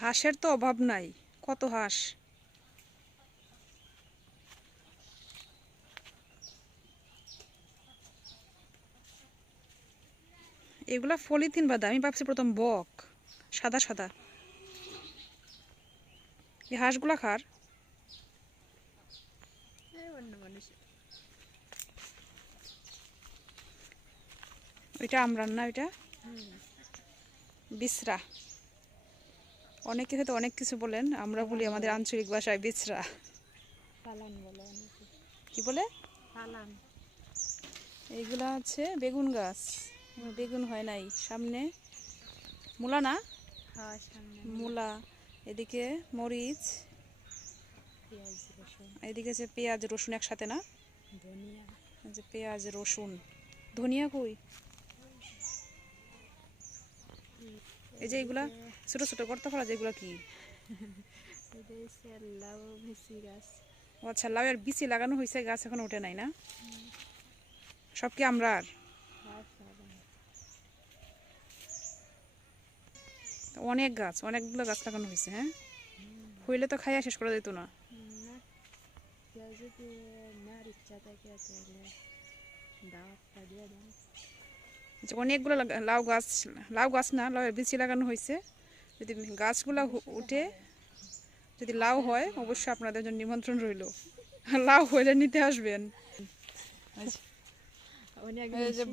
হাঁসের তো অভাব নাই, কত হাঁস। এগুলা পলিথিন বাঁধা, আমি ভাবছি প্রথম বক, সাদা সাদা। এই হাঁসগুলা খার। ওইটা আমরান না, ওইটা বিছরা। অনেকে হয়তো অনেক কিছু বলেন, আমরা বলি আমাদের আঞ্চলিক ভাষায় বিছরা। কি বলে? এইগুলা হচ্ছে বেগুন গাছ, বেগুন হয় নাই সামনে। মূলা না, মূলা। এদিকে মরিচ, এদিকে যে পেঁয়াজ রসুন একসাথে না, যে পেঁয়াজ রসুন। ধনিয়া কই? এই যে এগুলা ছোট ছোট গর্ত করা, যেগুলা কি? ও আচ্ছা, লাউয়ের বিচি লাগানো হয়েছে, গাছ এখন ওঠে নাই না? সব কি আমরা আর অনেক গাছ, অনেকগুলো গাছ লাগানো হয়েছে। হ্যাঁ, হইলে তো খাইয়া শেষ করা যেত না। অনেকগুলো লাউ গাছ, লাউ গাছ না, লাউয়ের বিচি লাগানো হয়েছে। যদি গাছগুলো উঠে, যদি লাউ হয়, অবশ্যই আপনাদের জন্য নিমন্ত্রণ রইল। লাউ হইলে নিতে আসবেন। এই যে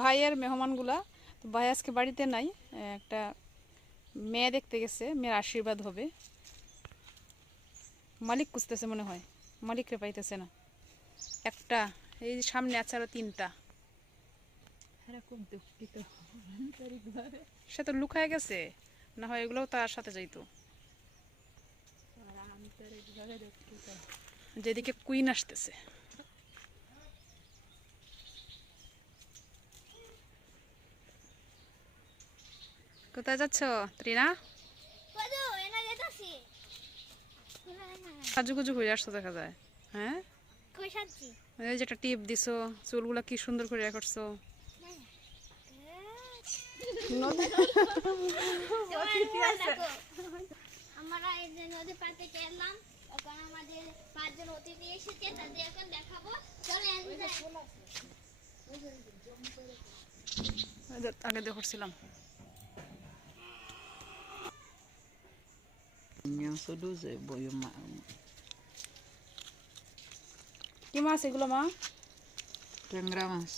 ভাইয়ের মেহমানগুলা, তো ভাই আজকে বাড়িতে নাই, একটা মেয়ে দেখতে গেছে, মেয়ের আশীর্বাদ হবে। মালিক খুঁজতেছে মনে হয়, মালিকরে পাইতেছে না। একটা এই সামনে আছে, আরো তিনটা। সে তো লুকায় গেছে, না হয় এগুলোও তার সাথে যাইতো। যেদিকে কুইন আসতেছে। কোথায় যাচ্ছ ত্রিনা? সাজুগুজু হয়ে আসতো দেখা যায়। হ্যাঁ, এই যে একটা টিপ দিছো, চুলগুলা কি সুন্দর করে করছো। আমরা এই যে নদী পাড়ে গেলাম, ওখানে আমাদের 5 জন অতিথি এসেছে, তাদের এখন দেখাবো। চলেন আগে দেখছিলাম। কি মাছ এগুলো মা? ট্যাংরা মাছ।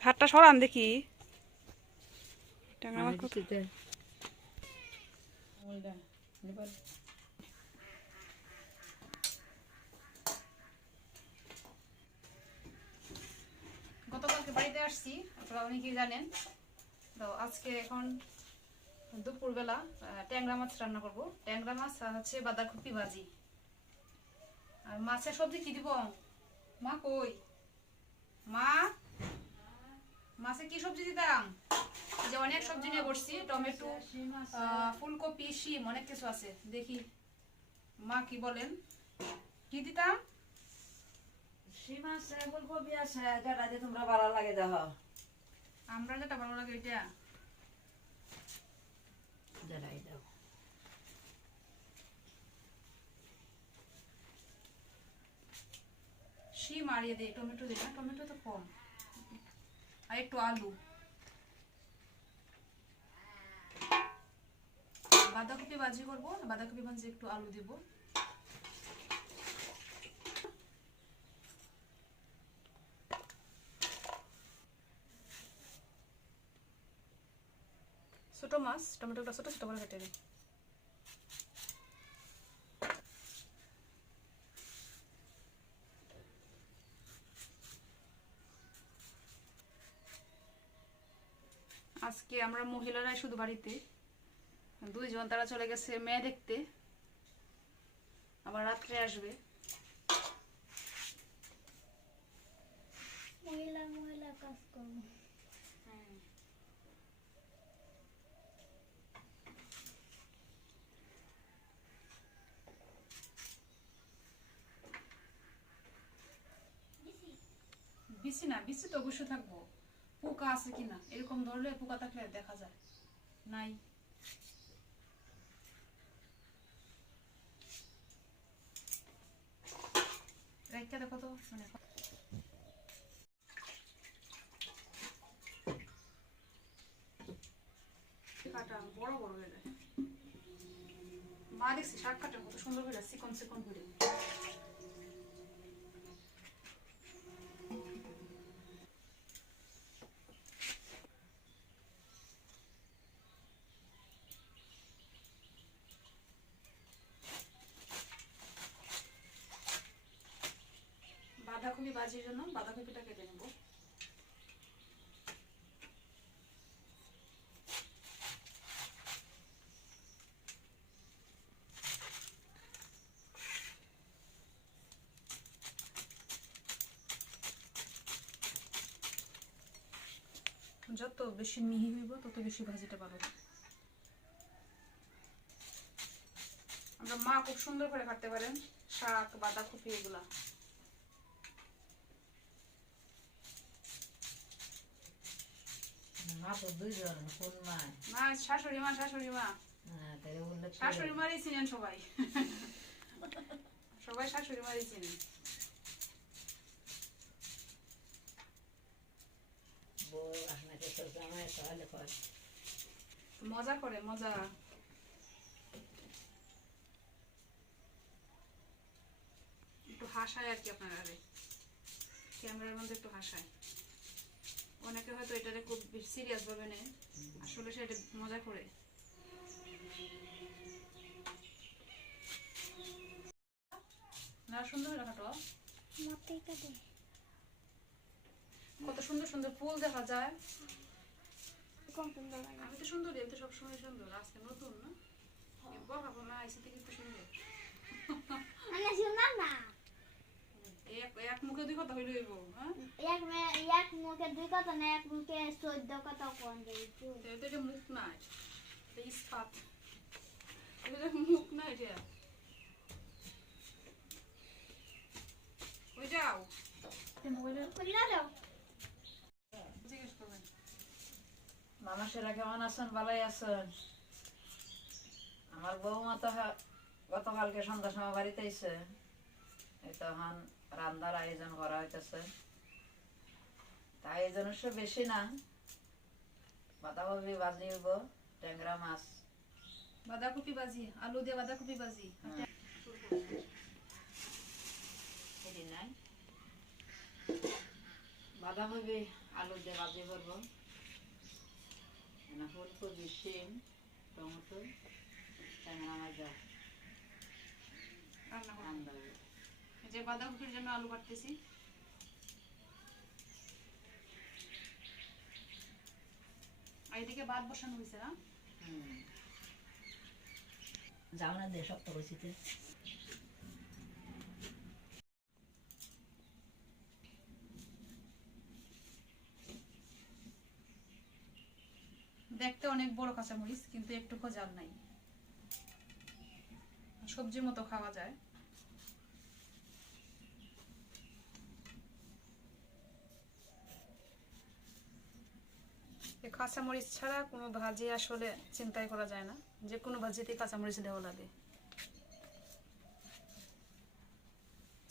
ভাতটা সরান দেখি। ট্যাংরা মাছ গতকালকে বাড়িতে আসছি, আপনারা অনেকেই জানেন। তো আজকে এখন দুপুরবেলা ট্যাংরা মাছ রান্না করব। ট্যাংরা মাছ আর হচ্ছে বাঁধাকপি ভাজি। আর মাছের সবজি কি দিব? মা কই? মা, মাছে কি সবজি দিতাম? যে অনেক সবজি নিয়ে বসছি, টমেটো, ফুলকপি, শিম, অনেক কিছু আছে। দেখি মা কি বলেন, কি দিতাম? শিম আছে, ফুলকপি আছে, যেটা যে তোমরা ভালো লাগে দেখো। আমরা যেটা ভালো লাগে এটা যেটাই দাও। শিম আর ইয়ে দিই, টমেটো দিই না, টমেটো তো কম। আর একটু আলু। বাঁধাকপি ভাজি করবো, বাঁধাকপি ভাজি একটু আলু দিব। ছোট মাছ, টমেটোটা ছোট ছোট করে কেটে দিই। আজকে আমরা মহিলারাই শুধু বাড়িতে, 2 জন তারা চলে গেছে মেয়ে দেখতে, আবার রাত্রে আসবে। মহিলা কাজ করবো। বিচি না, বিচি তো অবশ্যই থাকবো। পোকা আছে কিনা, এরকম ধরলে পোকা থাকলে দেখা যায়। নাই, দেখো তো মানে কাটা বড় বড় হয়ে যায়। মা দেখছি শাক কাটার কত সুন্দর করে চিকন চিকন করে। বাঁধাকপি ভাজির জন্য বাঁধাকপিটা কেটে নেব। যত বেশি মিহি হইব তত বেশি ভাজিতে পারো। আমরা মা খুব সুন্দর করে কাটতে পারেন শাক বাঁধাকপি এগুলা। মা তো দুইজন, কোন মা? মা শাশুড়ি মা, শাশুড়ি মা, হ্যাঁ, তাহলে বললে শাশুড়ি মারই চিনেন সবাই। সবাই শাশুড়ি মারই চিনেন। বউ আপনাকে তো জামাই তাহলে কর। মজা করে মজা। একটু হাসায় আর কি আপনার আরে ক্যামেরার মধ্যে একটু হাসায়। অনেকে হয়তো এটারে খুব সিরিয়াস ভাবে নেয়, আসলে সেটা মজা করে। না সুন্দর কাটো, মতেই কাটে। কত সুন্দর সুন্দর ফুল দেখা যায়। কম সুন্দর লাগে। আমি তো সুন্দর, আমি তো সবসময় সুন্দর, আজকে নতুন না বলবো না আইসি থেকে একটু সুন্দর। আমি শুনলাম না। এক মুখে দুই কথা হইলে হইব। হ্যাঁ এক মুখে দুই কথা না, এক মুখে 14 কথা কোন দেই। এটা মুখ না, এটা ইস্পাত। এটা মুখ না, এটা ওই যাও মোবাইলে খুলনা দাও। জিজ্ঞেস করবেন। মানুষেরা কেমন আছেন? ভালোই আছেন? আমার বৌমা তো গতকালকে সন্ধ্যার সময় বাড়িতে আইছে। এই তখন রান্নার আয়োজন করা হইতেছে। তাই আয়োজন অবশ্য বেশি না, বাঁধাকপি ভাজি হইব, ট্যাংরা মাছ। বাঁধাকপি ভাজি, আলু দিয়ে বাঁধাকপি ভাজি। এটি নাই, বাঁধাকপি আলু দিয়ে ভাজি করবো। ফুলকপি, শিম, টমেটো, ট্যাংরা মাছ রান্না করব। রান্না হবে। এই যে বাঁধাকপির জন্য আলু কাটতেছি। আর এদিকে ভাত বসানো হয়েছে না? যাও না দে শক্ত করছিতে। দেখতে অনেক বড় কাঁচামরিচ, কিন্তু একটুকু জাল নাই, সবজির মতো খাওয়া যায়। কাঁচামরিচ ছাড়া কোনো ভাজি আসলে চিন্তাই করা যায় না, যে কোনো ভাজিতে কাঁচামরিচ দেওয়া লাগে।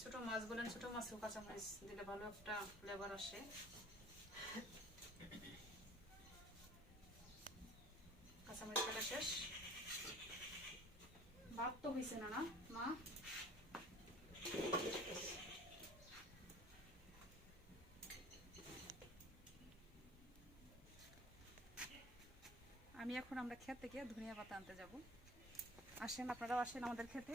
ছোট মাছ বলেন, ছোট মাছেও কাঁচামরিচ দিলে ভালো একটা ফ্লেভার আসে। কাঁচামরিচ কাটা শেষ। ভাত তো হয়েছে না না মা? আমি এখন আমরা ক্ষেত থেকে ধনিয়া পাতা আনতে যাব। আসেন, আপনারাও আসেন আমাদের ক্ষেতে।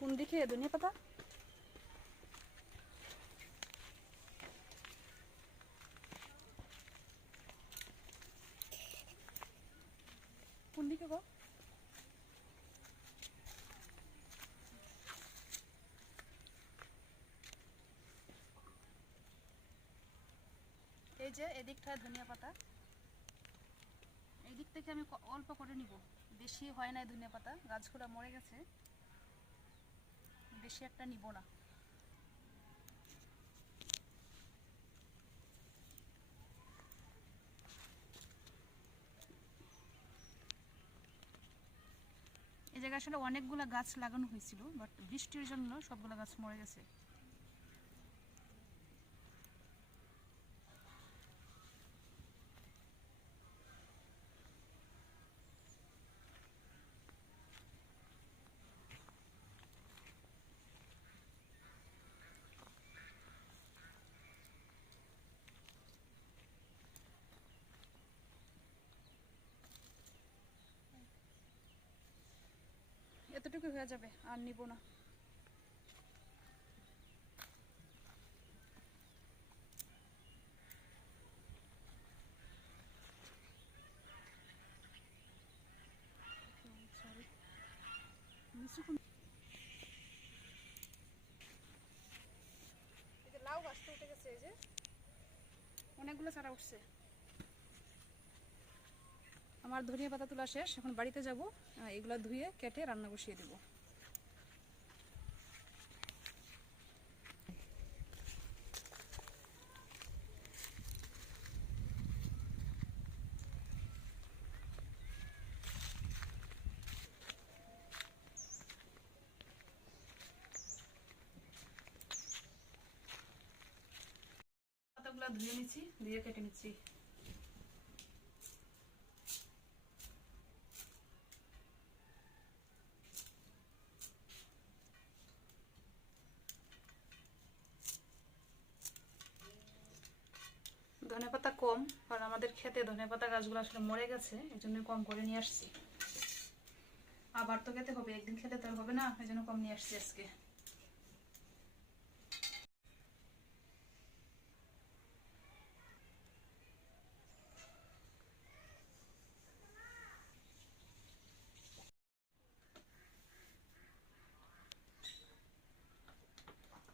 কোন দিকে ধনিয়া পাতা? কোন দিকে গো? এই যে এদিকটায় ধনিয়া পাতা, এই দিক থেকে আমি অল্প করে নিব, বেশি হয় না ধনিয়া পাতা, গাছগুলো মরে গেছে, বেশি একটা নিব না। জায়গায় আসলে অনেকগুলো গাছ লাগানো হয়েছিল, বাট বৃষ্টির জন্য সবগুলো গাছ মরে গেছে। এতটুকু হয়ে যাবে, আর নিব না। লাউ গাছটা উঠে গেছে, এই যে অনেকগুলো চারা উঠছে। আমার ধনিয়া পাতা তোলা শেষ, এখন বাড়িতে যাব, এগুলো ধুয়ে কেটে রান্না বসিয়ে দেব। পাতাগুলো ধুয়ে নিচ্ছি, ধুয়ে কেটে নিচ্ছি। ধনেপাতা কম, কারণ আমাদের খেতে ধনেপাতা গাছগুলো আসলে মরে গেছে, এই জন্য কম করে নিয়ে আসছি। আবার তো খেতে হবে, একদিন খেতে তো আর হবে না, এই জন্য কম নিয়ে আসছি আজকে।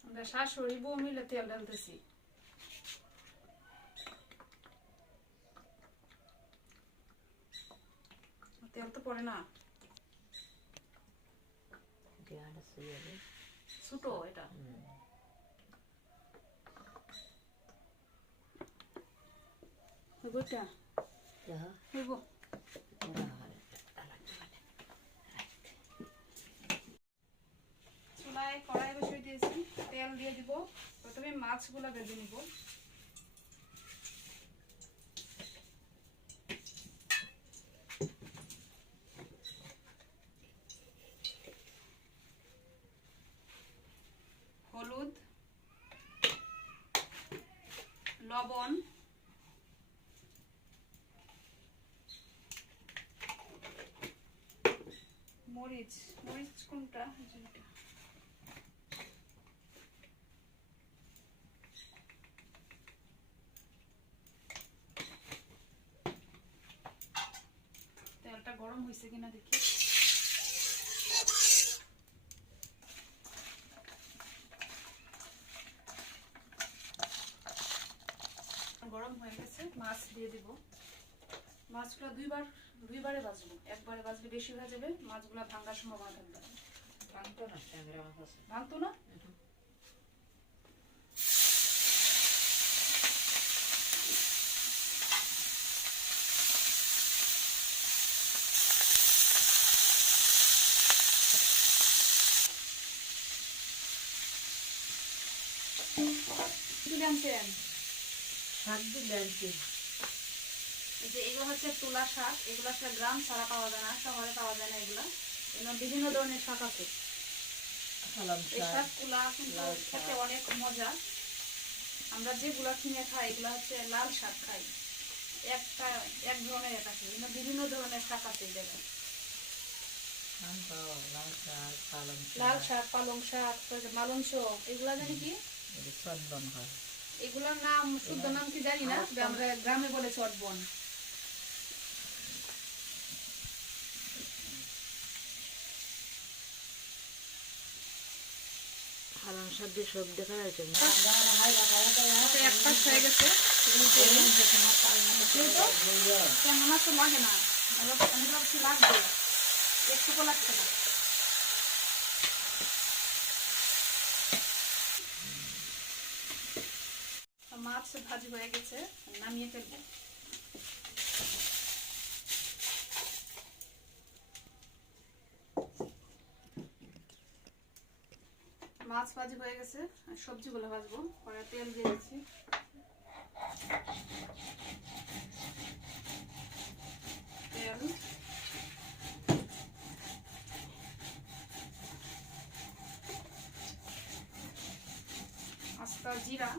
আমরা শাশুড়ি বউ মিলে তেল ঢালতেছি। তেল তো পড়ে না, ছোট এটা। হইবটা হইব। চুলায় কড়াই বসিয়ে দিয়েছি, তেল দিয়ে দিব। প্রথমে মাছগুলো ভেজে নিব। হলুদ, লবণ, মরিচ। মরিচ কোনটা? যেটা তেলটা গরম হয়েছে কিনা দেখি। গরম হয়ে গেছে, মাছ দিয়ে দিব। মাছগুলো দুইবারে ভাজবো, একবারে ভাজলে বেশি হয়ে যাবে, মাছগুলো ভাঙার সম্ভাবনা থাকবে। ভাঙতো না? আনছেন শাক দিলে আর কি, যে এগুলো হচ্ছে তুলা শাক, এগুলো আসলে গ্রাম ছাড়া পাওয়া যায় না, শহরে পাওয়া যায় না। এগুলা বিভিন্ন ধরনের শাক আছে। এই শাকগুলা কিন্তু খেতে অনেক মজা। আমরা যেগুলা কিনে খাই এগুলা হচ্ছে লাল শাক খাই, এক ধরনের এটা আছে, বিভিন্ন ধরনের শাক আছে এই জায়গায়। লাল শাক, পালং শাক, মালঞ্চ, এগুলা জানি কি, এগুলোর নাম শুদ্ধ নাম কি জানি না, আমরা গ্রামে বলে চটবন। সব দেখা যাচ্ছে। এক পাশ হয়ে গেছে, কেমন তো লাগে না, আমি ভাবছি লাগবে, একটুকু লাগছে না। মাছ ভাজি হয়ে গেছে, নামিয়ে ফেলবো। মাছ ভাজি হয়ে গেছে, সবজিগুলো ভাজবো। পরে তেল দিয়ে দিচ্ছি। তেল, আস্তা জিরা,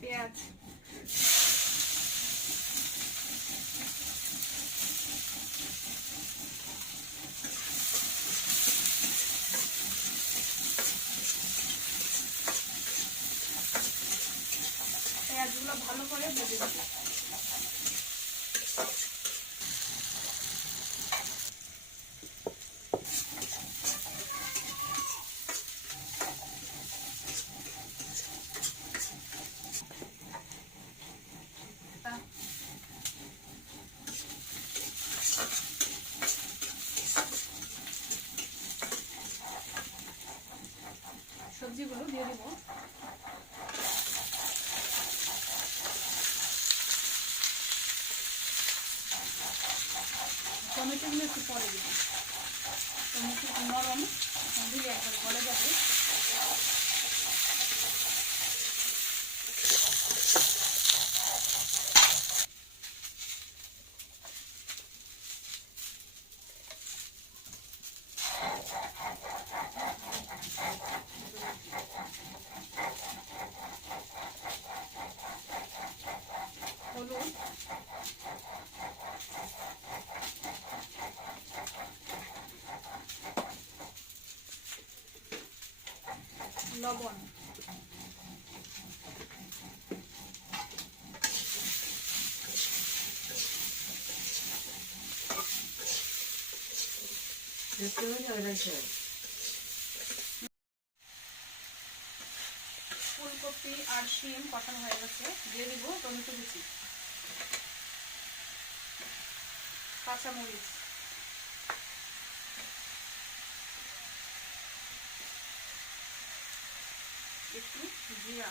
পেঁয়াজ, পেঁয়াজগুলো ভালো করে ভেজে দিচ্ছি। সবজিগুলো দিয়ে দিব। টমেটোগুলো একটু পরে দিব। টমেটো নরম, দিলে একবার গলে যাবে। হলুদ, লবণ, ফুলকপি আর শিম কষানো হয়ে গেছে। দিয়ে দিব টমেটো কুচি, কাঁচামরিচ, একটু জিরা,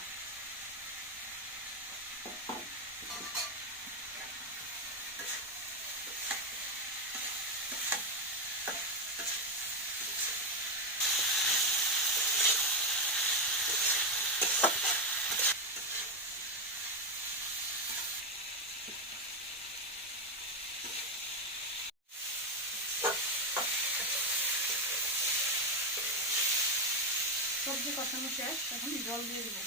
সবজি কষানো শেষ। এখন জল দিয়ে দিব।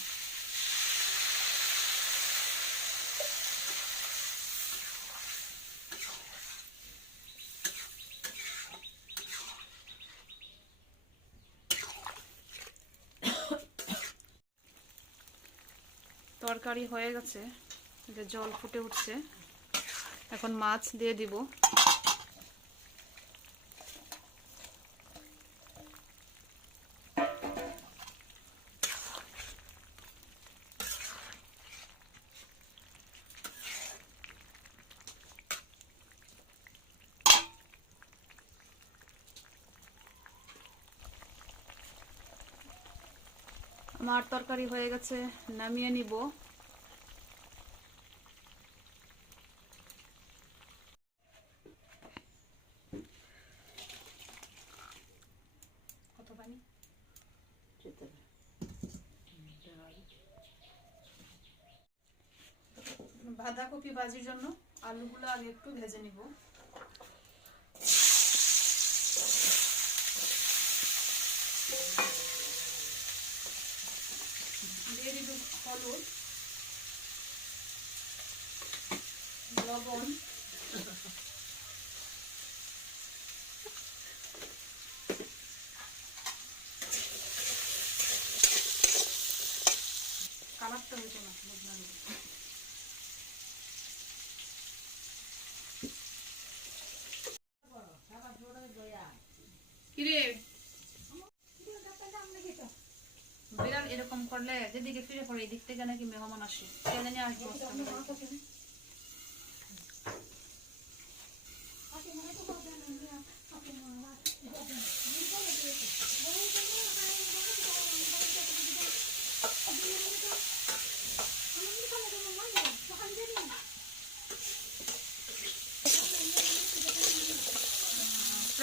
তরকারি হয়ে গেছে, যে জল ফুটে উঠছে। এখন মাছ দিয়ে দিব। আমার তরকারি হয়ে গেছে, নামিয়ে নিব। কত পানি? বাঁধাকপি ভাজির জন্য আলুগুলো আগে একটু ভেজে নিব। দিয়ে দিব হলুদ, লবণ, কালারটা হইতো না বদনালি। কিরে বিড়াল এরকম করলে যেদিকে ফিরে পড়ে এদিক থেকে নাকি মেহমান আসে, কেন নিয়ে আসবো?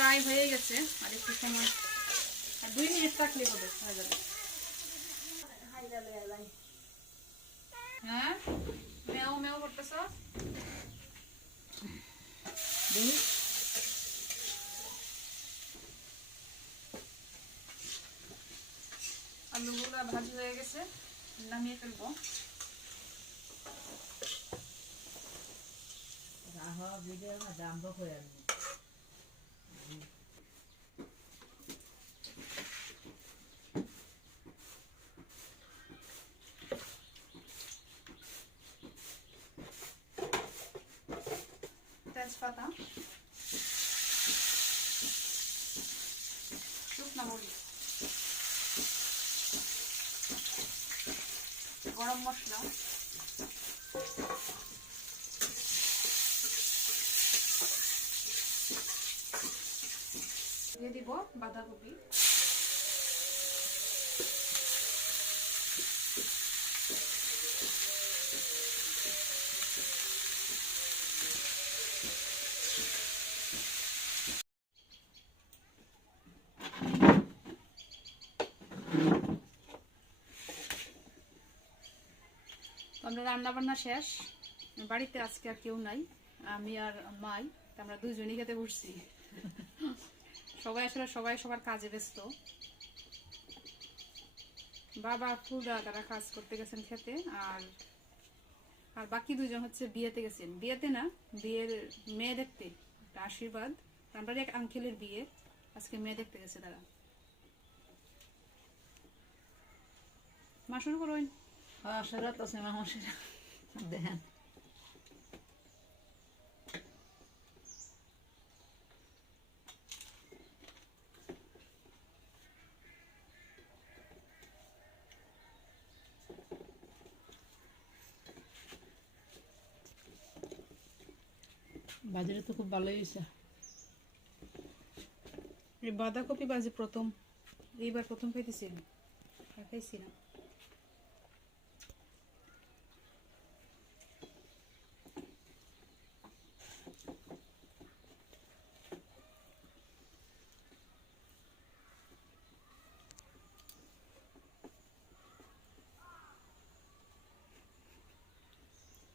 প্রায় হয়ে গেছে, আর একটু সময়, আর 2 মিনিট থাকলে হবে, হয়ে যাবে। হ্যাঁ মেও মেও করতেছ? আলুগুলো ভাজি হয়ে গেছে, নামিয়ে ফেলবো। তেজপাতা, শুকনো মরিচ, গরম মশলা, দিয়ে দিব বাঁধাকপি, আমরা রান্না বান্না শেষ, বাড়িতে আজকে আর কেউ নাই, আমি আর মাই, আমরা দুইজনই খেতে বসছি। সবাই আসলে সবাই সবার কাজে ব্যস্ত। বাবা ফুলদা তারা কাজ করতে গেছেন খেতে, আর আর বাকি দুজন হচ্ছে বিয়েতে গেছেন, বিয়েতে না বিয়ের মেয়ে দেখতে, একটা আশীর্বাদ, আমরা এক আঙ্কেলের বিয়ে, আজকে মেয়ে দেখতে গেছে তারা। মা শুরু করুন। সেরা তো সিনেমা মশলা দেখেন। বাজারে তো খুব ভালোই হয়েছে। এই বাঁধাকপি ভাজি প্রথম, এইবার প্রথম খাইতেছি, আর খাইছি না।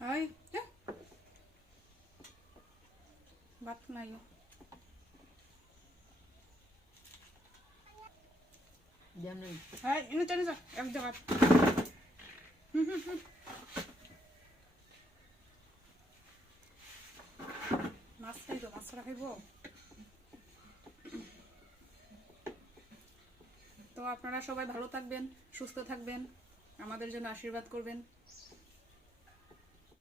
Ay, ya. Ba't na yun? জানেন Ay, ino tayo sa. Ang dapat. মাছ খাইব, মাছটা খাইব। তো আপনারা সবাই ভালো থাকবেন, সুস্থ থাকবেন, আমাদের জন্য আশীর্বাদ করবেন।